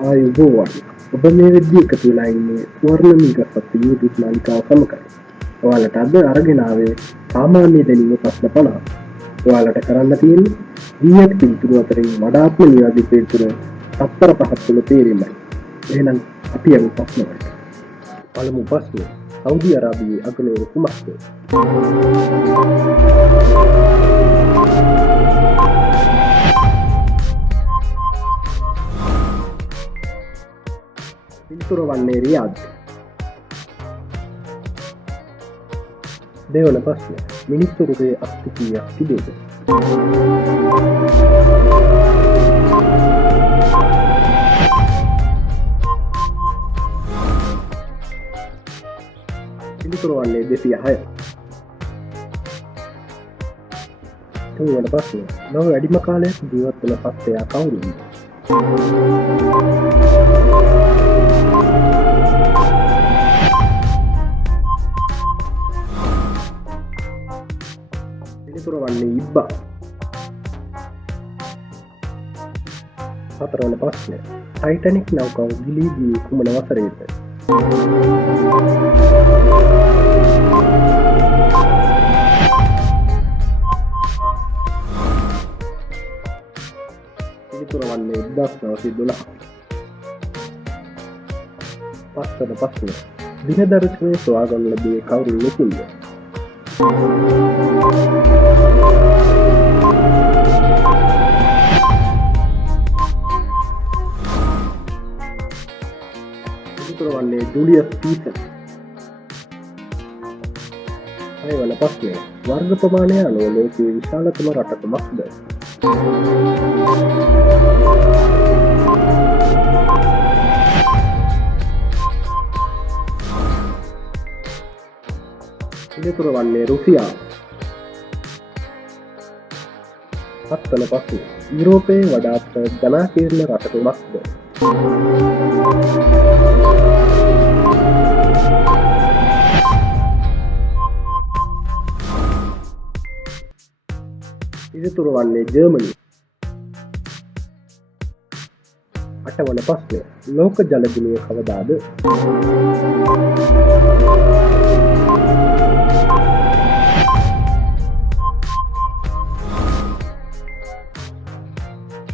ආයුබෝවන් ඔබ මේ වෙද්දී එකතු වෙලා ඉන්නේ ස්වර්ණ මීගස්පත්ති YouTube නාලිකාව සමගයි. ඔයාලට අද අරගෙන ආවේ සාමාන්‍ය දැනීම ප්‍රශ්න 50. ඔයාලට කරන්න තියෙන්නේ දීයක් පිළිතුරු අතරින් වඩාත්ම නිවැරදි පිළිතුර තත්පර 5ක් තුළ තේරීමයි. එහෙනම් අපි යමු ප්‍රශ්න වලට. පළමු ප්‍රශ්නය. සෞදි අරාබියේ අගනුවර කුමක්ද? පිළිතුර වන්නේ රියාද්. දෙවන ප්‍රශ්නය. මිනිස්සුරුගේ අස්ති කීයක් තිබේද? පිළිතුර වන්නේ 206. තුන්වන ප්‍රශ්නය. ලොව වැඩිම කාලයක් ජීවත් වන සත්වයා කවුරුද? පිළිතුර වන්නේ ඉබ්බා. හතරවන ප්‍රශ්නය. ටයිටැනික් නෞකාව ගිලී ගියේ කුමන වසරේද? පිළිතුර වන්නේ 1912. පස්වන ප්‍රශ්නය. දින දර්ශනය සොයාගනු ලැබුවේ කවුරු ලෙසින්ද? පිළිතුර වන්නේ ජුලියස් සීසර්. හයවන ප්‍රශ්නය. වර්ග ප්‍රමාණය අනුව ලෝකයේ විශාලතම රට කුමක්ද? පිළිතුර වන්නේ රුසියාව. හත්වන ප්‍රශ්නය. යුරෝපයේ වඩාත් ජනාකීර්ණ රට කුමක්ද? පිළිතුර වන්නේ ජර්මනි. අටවන ප්‍රශ්නය. ලෝක ජල දිනය කවදාද?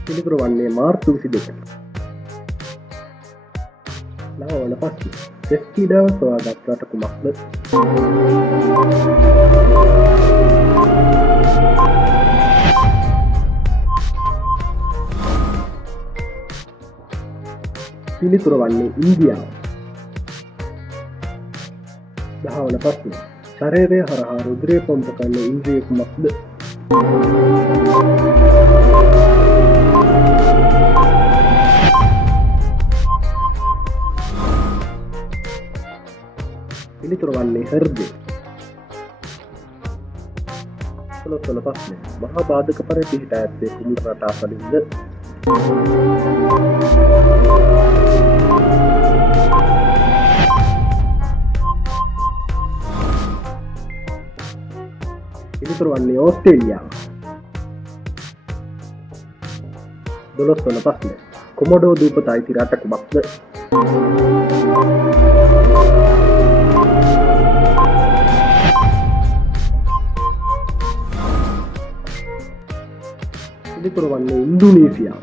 පිළිතුර වන්නේ මාර්තු 22. නවවන ප්‍රශ්නය. ටෙස්ට් ක්‍රීඩාව සොයාගත් රට කුමක්ද? පිළිතුර වන්නේ ඉන්දියාව. 10 වන ප්‍රශ්නය. ශරීරය හරහා රුධිරය පොම්ප කරන ඉන්ද්‍රිය කුමක්ද? පිළිතුර වන්නේ හෘදය. 11 වන ප්‍රශ්නය. මහා බාධක පරය පිහිටා ඇත්තේ කුමන රට අසලින්ද? පිළිතුර වන්නේ ඕස්ට්‍රේලියාව. 12 වන ප්‍රශ්නය. කොමොඩෝ දූපත අයිති රට කුමක්ද? පිළිතුර වන්නේ ඉන්දුනීසියාව.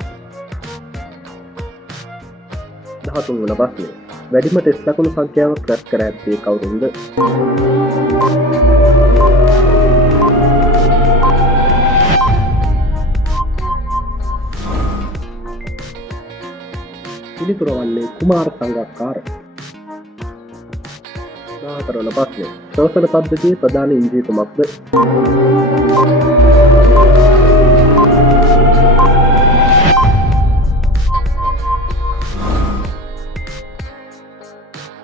13 වන ප්‍රශ්නය. වැඩිම ටෙස්ට් ලකුණු සංඛ්‍යාවක් රැස් කර ඇත්තේ කවුරුන්ද? පිළිතුර වන්නේ කුමාර සංගක්කාර. 14 වන ප්‍රශ්නය. ශ්වසන පද්ධතියේ ප්‍රධාන ඉන්ද්‍රිය කුමක්ද?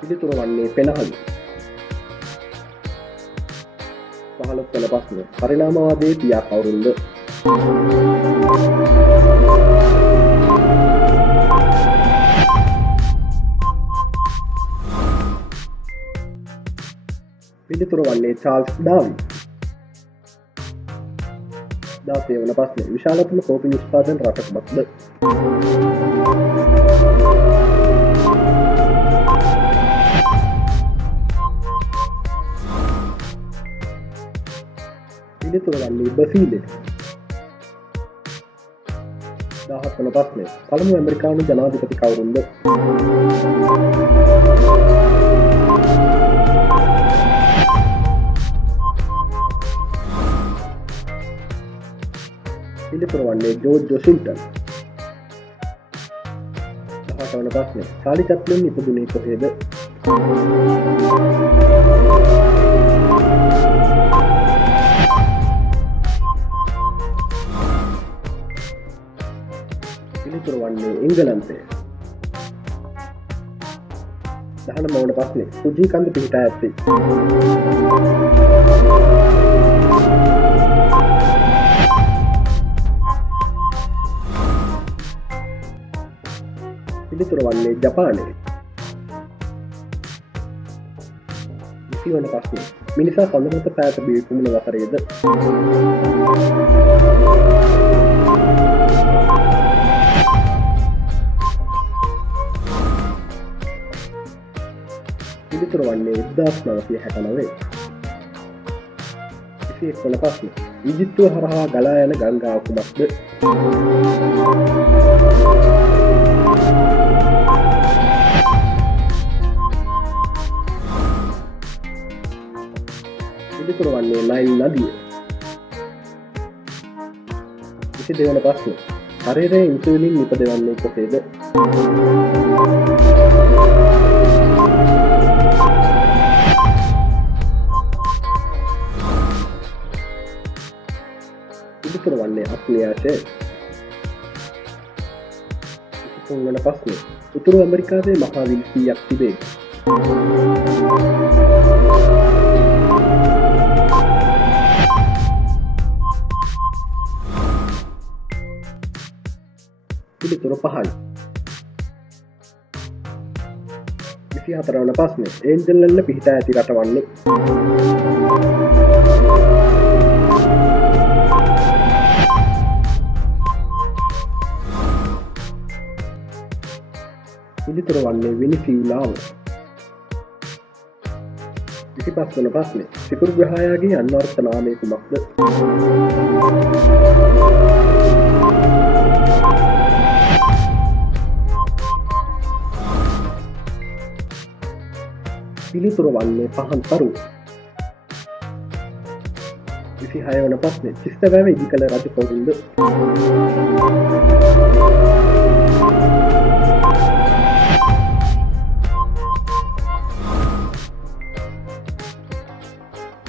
පිළිතුර වන්නේ පෙනහළු. 15 වන ප්‍රශ්නය. පරිණාමවාදයේ පියා කවුරුන්ද? පිළිතුර වන්නේ චාල්ස් ඩාර්වින්. 16 වන ප්‍රශ්නය. විශාලතම කෝපි නිෂ්පාදන රට කුමක්ද? බ්‍රසීලය. 17 වන ප්‍රශ්නය. පළමු ඇමරිකානු ජනාධිපති කවුරුන්ද? පිළිතුර වන්නේ ජෝර්ජ් වොෂින්ටන්. 18 වන ප්‍රශ්නය. චාලි චැප්ලින් ඉපදුනේ කොහේද? පිළිතුර වන්නේ එංගලන්තය. 19 වන ප්‍රශ්නය. සුජී කන්ද පිහිටා ඇත්තේ? පිළිතුර වන්නේ ජපානයේ. 20 වන ප්‍රශ්නය. මිනිසා සඳ මත පෑ තැබුවේ කුමන වසරේද? පිළිතුර වන්නේ 1969. 21 වන ප්‍රශ්නය. ඊජිප්තුව හරහා ගලා යන ගංගාව කුමක්ද? පිළිතුර වන්නේ නයිල් නදිය. 22 වන ප්‍රශ්නය. ශරීරයේ ඉන්සුලින් නිපදවන්නේ කොහේද? පිළිතුර වන්නේ අග්න්‍යාශය. 23 වන ප්‍රශ්නය. උතුරු ඇමරිකාවේ මහා විල් කීයක් තිබේ? පිළිතුර 5යි. 24 වන ප්‍රශ්නය. ඒන්ජල්ලන්ල පිහිටා ඇති රට වන්නේ? පිළිතුර වන්නේ වෙනිසුලාව. 25 වන ප්‍රශ්නය. සිකුරු ග්‍රහයාගේ අන්වර්ථ නාමය කුමක්ද? පිළිතුර වන්නේ පහන් තරුව. 26 වන ප්‍රශ්නය. තිස්තවැව ඉදිකළ රජු කවුරුන්ද?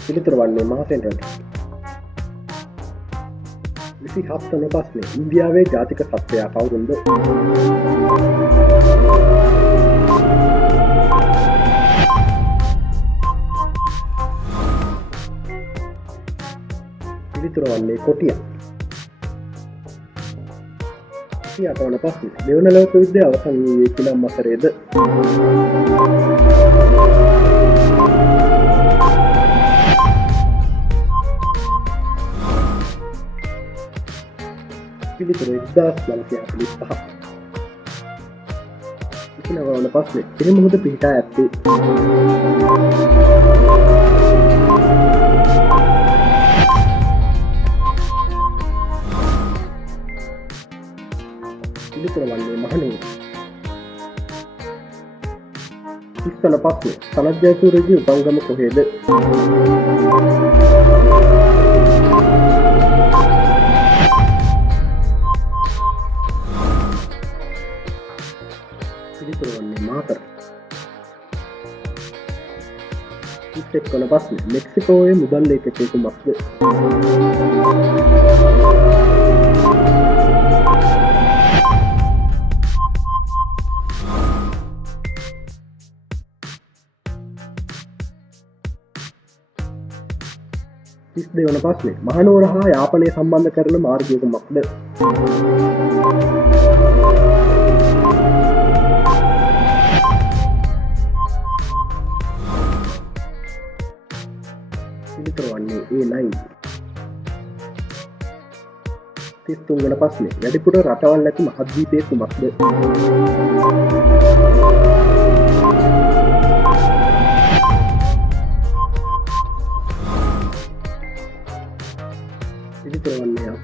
පිළිතුර වන්නේ මහසෙන් රජු. 27 වන ප්‍රශ්නය. ඉන්දියාවේ ජාතික සත්වයා කවුරුන්ද? පිළිතුර වන්නේ කොටිය. 28 වන ප්‍රශ්නය. දෙවන ලෝක යුද්ධය අවසන් වූයේ කිනම් වසරේද? පිළිතුර 1945. 29 වන ප්‍රශ්නය. පිරිමුහුද පිහිටා ඇත්තේ? පිළිතුර වන්නේ මහනුවර. 30 වන ප්‍රශ්නය. සනත් ජයසූරියගේ උපංගම කොහේද? පිළිතුර වන්නේ මාතර. 31 වන ප්‍රශ්නය. මෙක්සිකෝවේ මුදල් ලේඛකයෙකු කුමක්ද? දෙවන ප්‍රශ්නය. මහනුවර හා යාපනය සම්බන්ධ කරන මාර්ගය කුමක්ද? පිළිතුර වන්නේ A9. 33 වන ප්‍රශ්නය. වැඩිපුර රටවල් ඇති මහද්වීපය කුමක්ද?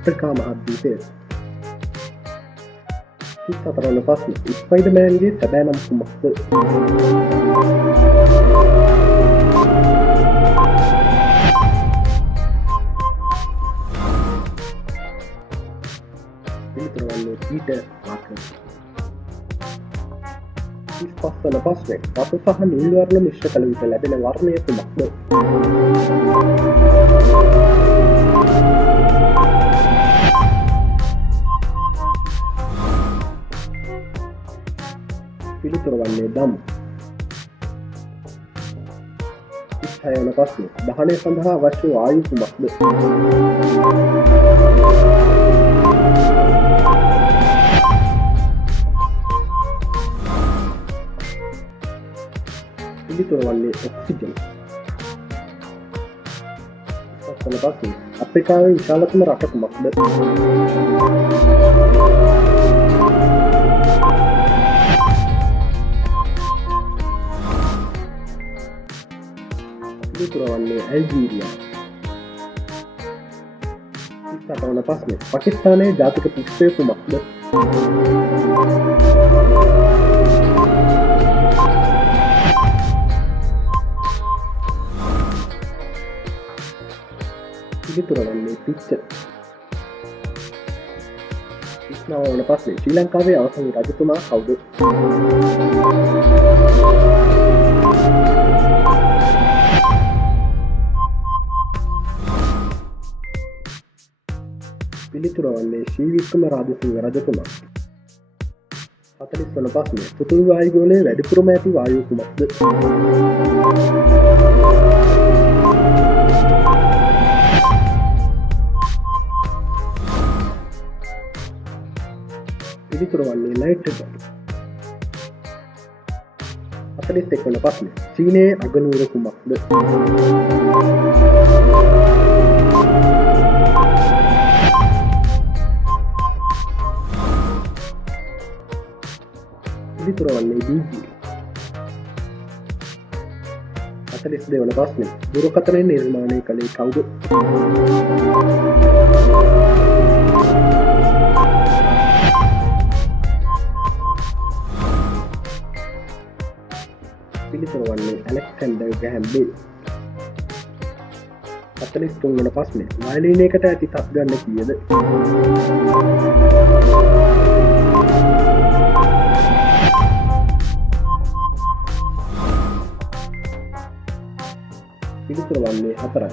අප්‍රිකා මහද්වීපය. 34 වන ප්‍රශ්න. ස්පයිඩර්මෑන්ගේ සැබෑ නම කුමක්ද? පිළිතුර වන්නේ පීටර් පාකර්. 35 වන ප්‍රශ්නය. රතු සහ නිල් වර්ණ මිශ්‍ර කළ විට ලැබෙන වර්ණය කුමක්ද? පිළිතුර වන්නේ දම්. 36 වන ප්‍රශ්නය. දහනය සඳහා අවශ්‍ය වායු කුමක්ද? පිළිතුර වන්නේ ඔක්සිජන්. 37 වන ප්‍රශ්නය. අප්‍රිකාවේ විශාලතම රට කුමක්ද? පිළිතුර වන්නේ ඇල්ජීරියා. 38 වන ප්‍රශ්නය. පාකිස්තානයේ ජාතික පුෂ්පය කුමක්ද? පිළිතුර වන්නේ පිච්ච. 39 වන ප්‍රශ්නය. ශ්‍රී ලංකාවේ අවසන් රජතුමා කවුද? පිළිතුර වන්නේ ශ්‍රී වික්‍රම රාජසිංහ රජතුමා. 40 වන ප්‍රශ්නය. පෘථිවි වායුගෝලයේ වැඩිපුරම ඇති වායුව කුමක්ද? පිළිතුර වන්නේ නයිට්‍රජන්. 41 වන ප්‍රශ්නය. චීනයේ අගනුවර කුමක්ද? පිළිතුර වන්නේ බීජිං. 42 වන ප්‍රශ්නය. දුරකථනය නිර්මාණය කළේ කවුද? පිළිතුර වන්නේ ඇලෙක්සැන්ඩර් ග්‍රෑම් බෙල්. 43 වන ප්‍රශ්නය. වයලීනයකට ඇති තත් ගන්න කීයද? පිළිතුර වන්නේ 4යි.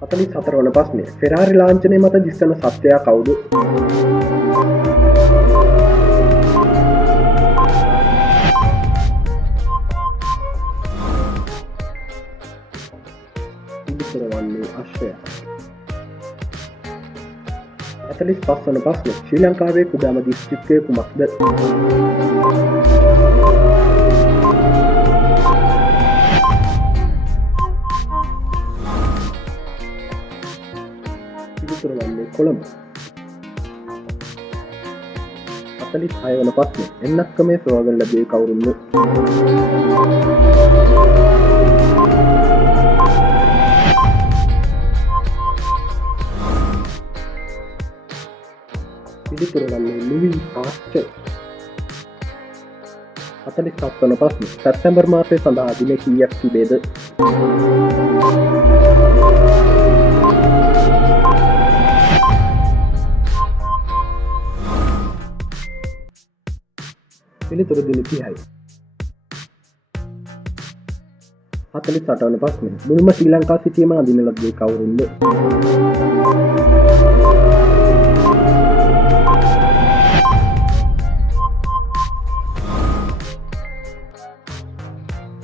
44 වන ප්‍රශ්නය. ෆෙරාරි ලාංඡනය මත දිස්වන සත්වයා කවුද? පිළිතුර වන්නේ අශ්වයා. 45 වන ප්‍රශ්නය. ශ්‍රී ලංකාවේ කුඩාම දිස්ත්‍රික්කය කුමක්ද? පිළිතුර වන්නේ කොළඹ. 46 වන ප්‍රශ්නය. එන්නක්කමේ සොයාගන්න ලැබුවේ කවුරුන්ද? පිළිතුර වන්නේ ලුයි පාස්චර්. 47 වන ප්‍රශ්නය. සැප්තැම්බර් මාසය සඳහා දින කීයක් තිබේද? පිළිතුර දින 30යි. 48 වන ප්‍රශ්නය. මුල්ම ශ්‍රී ලංකා සිටීම අඳින ලද්දේ කවුරුන්ද?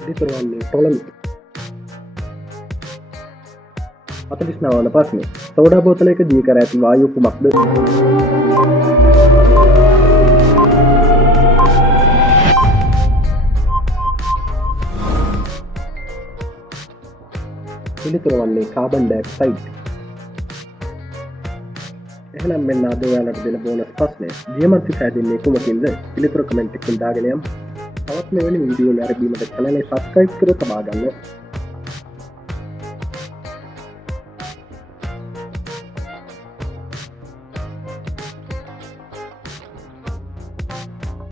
පිළිතුර වන්නේ ටොලමි. 49 වන ප්‍රශ්නය. සෝඩා බෝතලයක දී කර ඇති වායුව කුමක්ද? පිළිතුර වන්නේ කාබන් ඩයොක්සයිඩ්. එහෙනම් මෙන්න අද ඔයාලට දෙන බෝනස් ප්‍රශ්නය. දියමන්ති සෑදෙන්නේ කුමකින්ද? පිළිතුර කමෙන්ට් එකකින් දාගෙන යමු. තවත් මෙවැනි වීඩියෝ ලැබීමට channel එක subscribe කර තබා ගන්න.